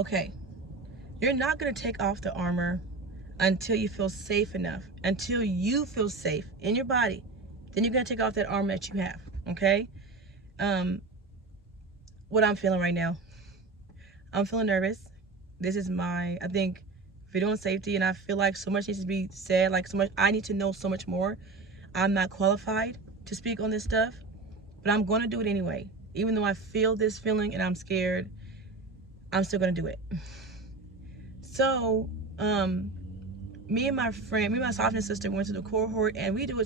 Okay, you're not going to take off the armor until you feel safe enough, until you feel safe in your body. Then you're going to take off that armor that you have, okay? What I'm feeling right now, I'm feeling nervous. This is I think, video on safety, and I feel like so much needs to be said, like so much, I need to know so much more. I'm not qualified to speak on this stuff, but I'm going to do it anyway. Even though I feel this feeling and I'm scared, I'm still going to do it. So, me and my softness sister went to the cohort, and it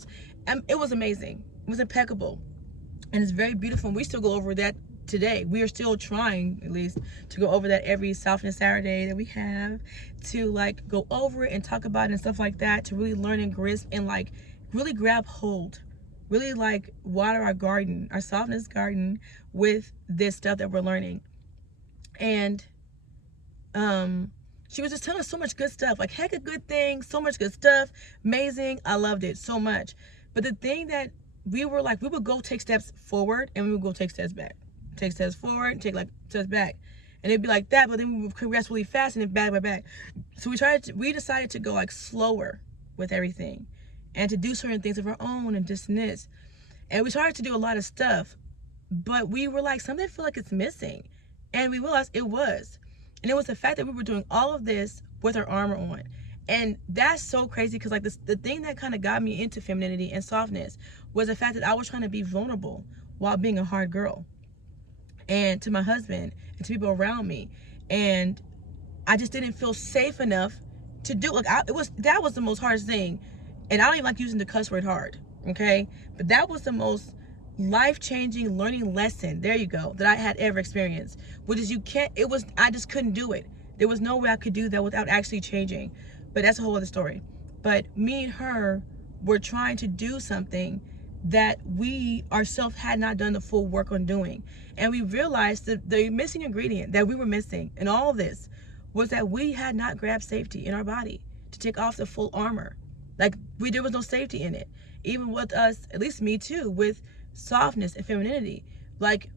was amazing. It was impeccable, and it's very beautiful. And we still go over that today. We are still trying, at least, to go over that every softness Saturday that we have, to like go over it and talk about it and stuff like that, to really learn and grasp and like really grab hold, really like water our garden, our softness garden, with this stuff that we're learning. And she was just telling us so much good stuff, like heck of good things, so much good stuff, amazing. I loved it so much. But the thing that we would go take steps forward and we would go take steps back, take steps forward and take like steps back, and it'd be like that. But then we would progress really fast and then back. So we decided to go like slower with everything, and to do certain things of our own and this. And we started to do a lot of stuff, but we were like, something feel like it's missing, and we realized it was. And it was the fact that we were doing all of this with our armor on. And that's so crazy, because like the thing that kind of got me into femininity and softness was the fact that I was trying to be vulnerable while being a hard girl, and to my husband and to people around me. And I just didn't feel safe enough to do it. That was the most hardest thing. And I don't even like using the cuss word hard, okay? But that was the most life-changing learning lesson, there you go, that I had ever experienced. Which is I just couldn't do it. There was no way I could do that without actually changing. But that's a whole other story. But me and her were trying to do something that we ourselves had not done the full work on doing. And we realized that the missing ingredient that we were missing in all of this was that we had not grabbed safety in our body to take off the full armor. Like, there was no safety in it. Even with us, at least me too, with softness and femininity. Like,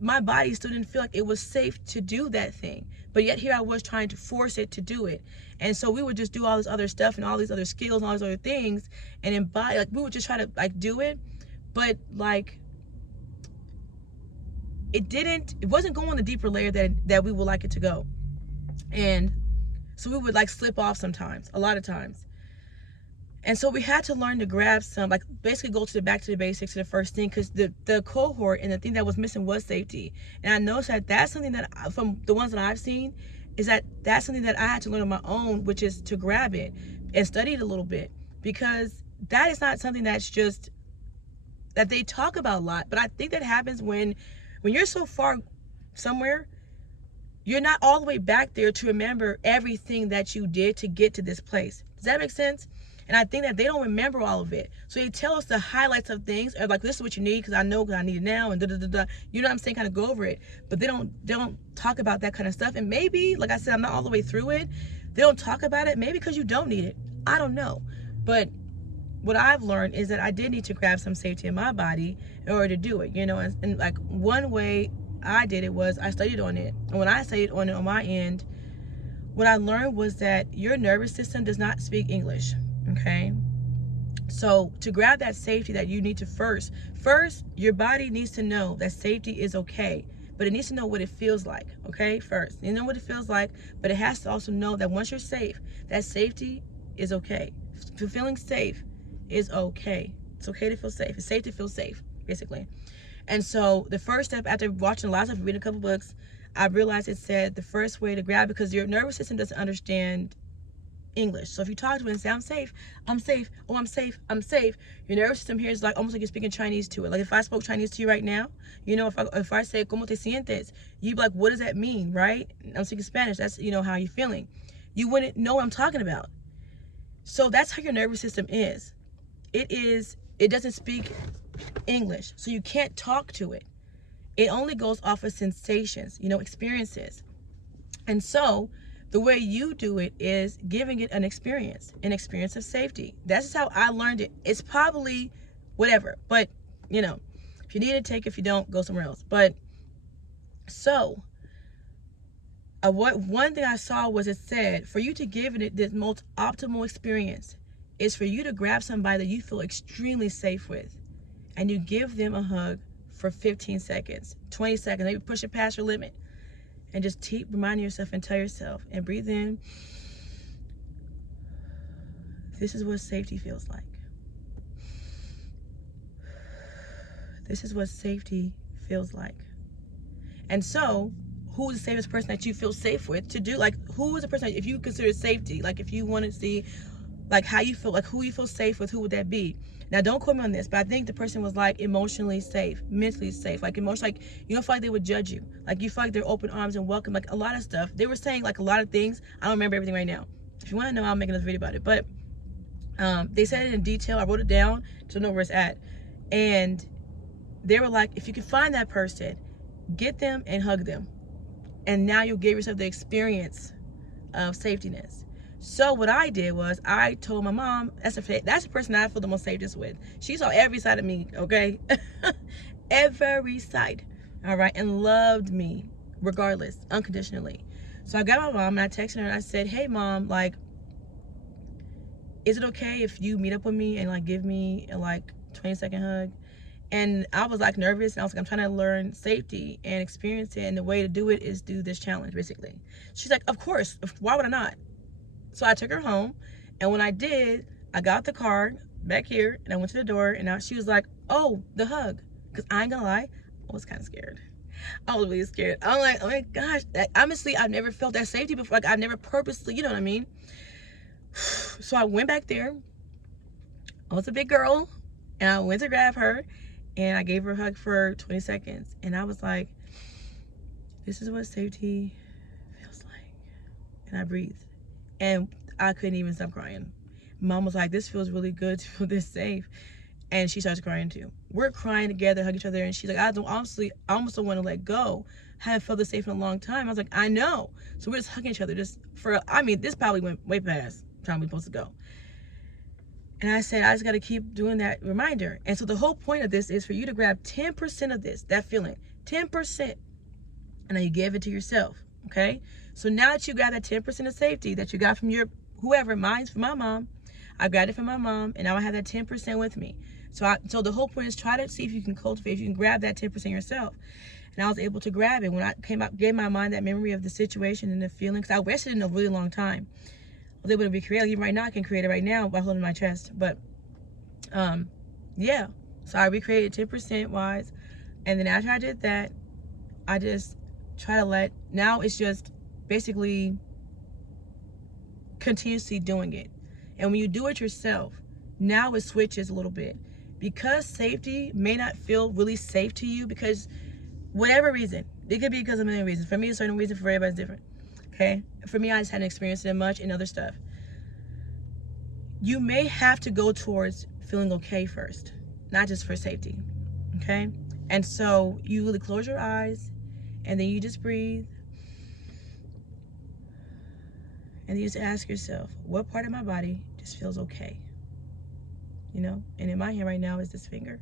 my body still didn't feel like it was safe to do that thing. But yet here I was trying to force it to do it. And so we would just do all this other stuff and all these other skills and all these other things and embody, like we would just try to like do it. But like, it wasn't going the deeper layer that we would like it to go. And so we would like slip off sometimes, a lot of times. And so we had to learn to grab some, like basically go back to the basics, to the first thing, because the cohort and the thing that was missing was safety. And I noticed that that's something that, from the ones that I've seen, is that that's something that I had to learn on my own, which is to grab it and study it a little bit, because that is not something that's just, that they talk about a lot. But I think that happens when you're so far somewhere, you're not all the way back there to remember everything that you did to get to this place. Does that make sense? And I think that they don't remember all of it. So they tell us the highlights of things, or like, this is what you need because I need it now, and You know what I'm saying? Kind of go over it. But they don't talk about that kind of stuff. And maybe, like I said, I'm not all the way through it. They don't talk about it. Maybe because you don't need it. I don't know. But what I've learned is that I did need to grab some safety in my body in order to do it, you know. And like, one way I did it was I studied on it. And when I studied on it on my end, what I learned was that your nervous system does not speak English. Okay, so to grab that safety that you need to first, your body needs to know that safety is okay, but it needs to know what it feels like. Okay, first, you know what it feels like, but it has to also know that once you're safe, that safety is okay. Feeling safe is okay. It's okay to feel safe. It's safe to feel safe, basically. And so the first step, after watching lots of, reading a couple books, I realized it said the first way to grab, because your nervous system doesn't understand English. So if you talk to it and say, I'm safe, oh, I'm safe, your nervous system here is like almost like you're speaking Chinese to it. Like if I spoke Chinese to you right now, you know, if I say, ¿Cómo te sientes? You'd be like, what does that mean, right? I'm speaking Spanish. That's, you know, how you're feeling. You wouldn't know what I'm talking about. So that's how your nervous system is. It doesn't speak English. So you can't talk to it. It only goes off of sensations, you know, experiences. And so the way you do it is giving it an experience of safety. That's just how I learned it. It's probably whatever, but you know, if you need it, take it. If you don't, go somewhere else. But so one thing I saw was it said, for you to give it the most optimal experience is for you to grab somebody that you feel extremely safe with, and you give them a hug for 15 seconds, 20 seconds, maybe push it past your limit, and just keep reminding yourself and tell yourself, and breathe in, this is what safety feels like. This is what safety feels like. And so, who is the safest person that you feel safe with to do? Like, who is the person, if you consider safety, like if you want to see, like how you feel, like who you feel safe with, who would that be? Now, don't quote me on this, but I think the person was like emotionally safe, mentally safe, like emotionally, like you don't feel like they would judge you. Like you feel like they're open arms and welcome, like a lot of stuff. They were saying like a lot of things. I don't remember everything right now. If you want to know, I'll make another video about it. But they said it in detail. I wrote it down to know where it's at. And they were like, if you can find that person, get them and hug them. And now you'll give yourself the experience of safetyness. So what I did was I told my mom, that's the person I feel the most safest with. She saw every side of me, okay? Every side, all right? And loved me regardless, unconditionally. So I got my mom and I texted her and I said, hey mom, like, is it okay if you meet up with me and like give me a like 20-second hug? And I was like nervous, and I was like, I'm trying to learn safety and experience it, and the way to do it is do this challenge, basically. She's like, of course, why would I not? So I took her home, and when I did, I got the car back here, and I went to the door, and she was like, oh, the hug. Because I ain't gonna lie, I was kind of scared. I was really scared. I'm like, oh my gosh, honestly, I've never felt that safety before. Like, I've never purposely, you know what I mean? So I went back there. I was a big girl, and I went to grab her, and I gave her a hug for 20 seconds. And I was like, this is what safety feels like. And I breathed. And I couldn't even stop crying. Mom was like, this feels really good to feel this safe. And she starts crying too. We're crying together, hug each other. And she's like, I almost don't want to let go. I haven't felt this safe in a long time. I was like, I know. So we're just hugging each other this probably went way past the time we were supposed to go. And I said, I just got to keep doing that reminder. And so the whole point of this is for you to grab 10% of this, that feeling, 10%, and then you give it to yourself, okay? So now that you got that 10% of safety that you got from your whoever, mine's from my mom, I got it from my mom, and now I have that 10% with me. So the whole point is try to see if you can cultivate, if you can grab that 10% yourself. And I was able to grab it when I came up, gave my mind that memory of the situation and the feeling, because I rested in a really long time. I was able to be creative. Even right now, I can create it right now by holding my chest. But yeah, so I recreated 10% wise, and then after I did that, I just try to now it's just basically continuously doing it. And when you do it yourself, now it switches a little bit, because safety may not feel really safe to you because whatever reason. It could be because of a million reasons. For me, a certain reason, for everybody's different. Okay? For me, I just hadn't experienced it much in other stuff. You may have to go towards feeling okay first, not just for safety. Okay? And so you really close your eyes, and then you just breathe. And you just ask yourself, what part of my body just feels okay? You know? And in my hand right now is this finger.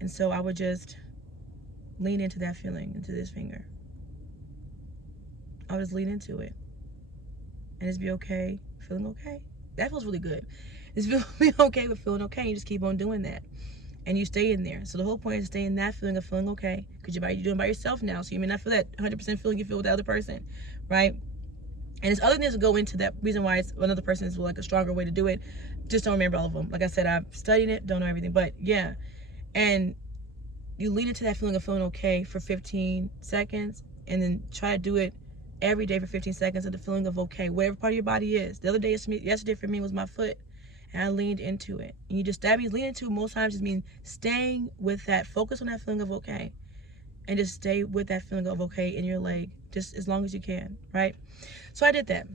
And so I would just lean into that feeling, into this finger. I would just lean into it. And just be okay, feeling okay. That feels really good. Just be okay with feeling okay. You just keep on doing that. And you stay in there. So the whole point is to stay in that feeling of feeling okay. Because you're doing it by yourself now. So you may not feel that 100% feeling you feel with the other person. Right? And there's other things that go into that reason why it's another person is like a stronger way to do it. Just don't remember all of them. Like I said, I've studied it, don't know everything. But yeah. And you lean into that feeling of feeling okay for 15 seconds. And then try to do it every day for 15 seconds of the feeling of okay, whatever part of your body is. The other day, yesterday for me was my foot. And I leaned into it. And that means leaning into most times just means staying with that. Focus on that feeling of okay. And just stay with that feeling of okay in your leg. Just as long as you can, right? So I did that.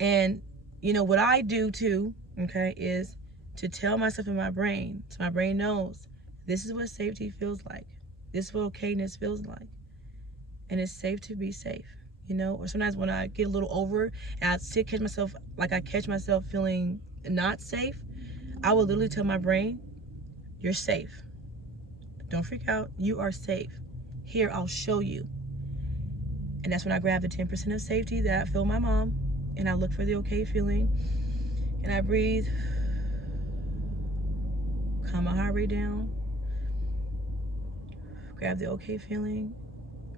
And, you know, what I do too, okay, is to tell myself in my brain, so my brain knows, this is what safety feels like. This is what okayness feels like. And it's safe to be safe, you know? Or sometimes when I get a little over and I catch myself feeling not safe, I will literally tell my brain, you're safe. Don't freak out. You are safe. Here, I'll show you. And that's when I grab the 10% of safety that I feel my mom, and I look for the okay feeling, and I breathe, calm my heart rate down, grab the okay feeling,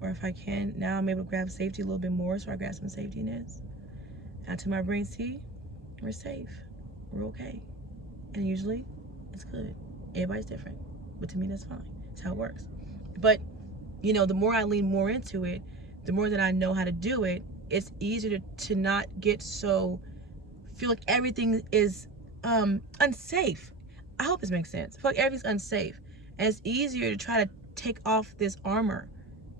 or if I can, now I'm able to grab safety a little bit more, so I grab some safetiness. Now to my brain, see, we're safe, we're okay. And usually, it's good. Everybody's different, but to me, that's fine. That's how it works. But, you know, the more I lean more into it, the more that I know how to do it, it's easier to not get so, feel like everything is unsafe. I hope this makes sense. I feel like everything's unsafe. And it's easier to try to take off this armor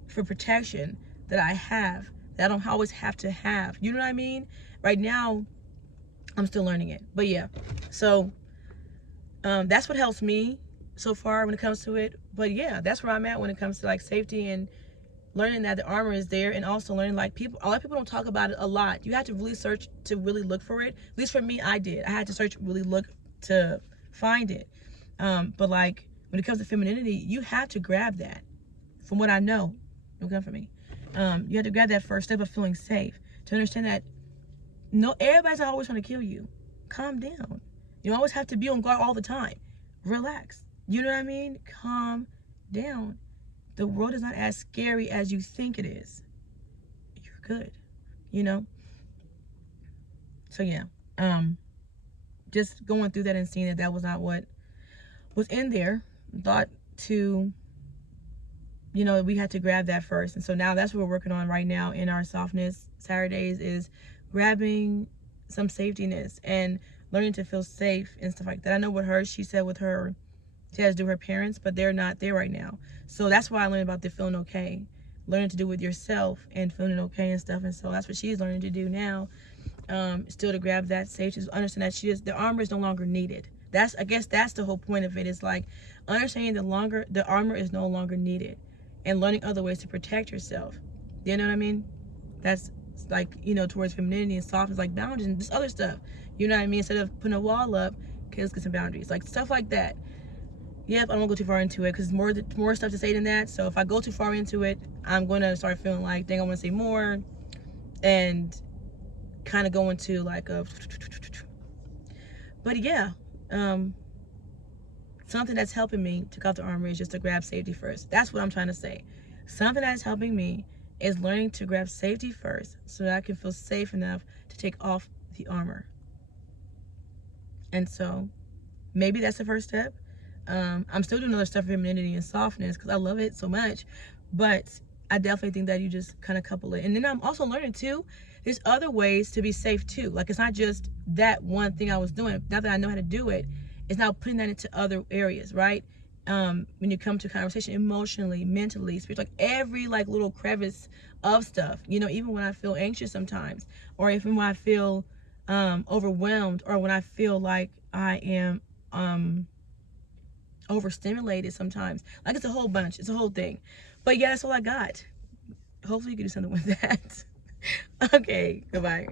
for protection that I have, that I don't always have to have. You know what I mean? Right now, I'm still learning it. But yeah, so that's what helps me so far when it comes to it. But yeah, that's where I'm at when it comes to like safety and learning that the armor is there, and also learning like a lot of people don't talk about it a lot. You have to really search to really look for it. At least for me, I did. I had to search, really look to find it. But like when it comes to femininity, you have to grab that. From what I know, don't come for me. You have to grab that first step of feeling safe to understand that no, everybody's not always trying to kill you. Calm down. You don't always have to be on guard all the time. Relax. You know what I mean? Calm down. The world is not as scary as you think it is. You're good, you know? So yeah, just going through that and seeing that that was not what was in there. Thought to, you know, we had to grab that first. And so now that's what we're working on right now in our Softness Saturdays, is grabbing some safetiness and learning to feel safe and stuff like that. I know with her, she said with her, she has to do her parents, but they're not there right now. So that's why I learned about the feeling okay, learning to do with yourself and feeling okay and stuff. And so that's what she's learning to do now. Still to grab that safety, to understand that the armor is no longer needed. I guess that's the whole point of it. It's like understanding the armor is no longer needed, and learning other ways to protect yourself. You know what I mean? That's like, you know, towards femininity and softness, like boundaries and this other stuff. You know what I mean? Instead of putting a wall up, okay, let's get some boundaries, like stuff like that. Yep, I don't go too far into it because more stuff to say than that. So if I go too far into it, I'm going to start feeling like, dang, I want to say more, and kind of go into like a. But yeah, something that's helping me to cut the armor is just to grab safety first. That's what I'm trying to say. Something that's helping me is learning to grab safety first so that I can feel safe enough to take off the armor. And so maybe that's the first step. I'm still doing other stuff for femininity and softness because I love it so much, but I definitely think that you just kind of couple it. And then I'm also learning too, there's other ways to be safe too. Like it's not just that one thing I was doing. Now that I know how to do it, it's now putting that into other areas, right? When you come to conversation, emotionally, mentally, spiritually, like every like little crevice of stuff, you know, even when I feel anxious sometimes, or even when I feel overwhelmed, or when I feel like I am overstimulated sometimes. Like it's a whole bunch. It's a whole thing. But yeah, that's all I got. Hopefully you can do something with that. Okay, goodbye.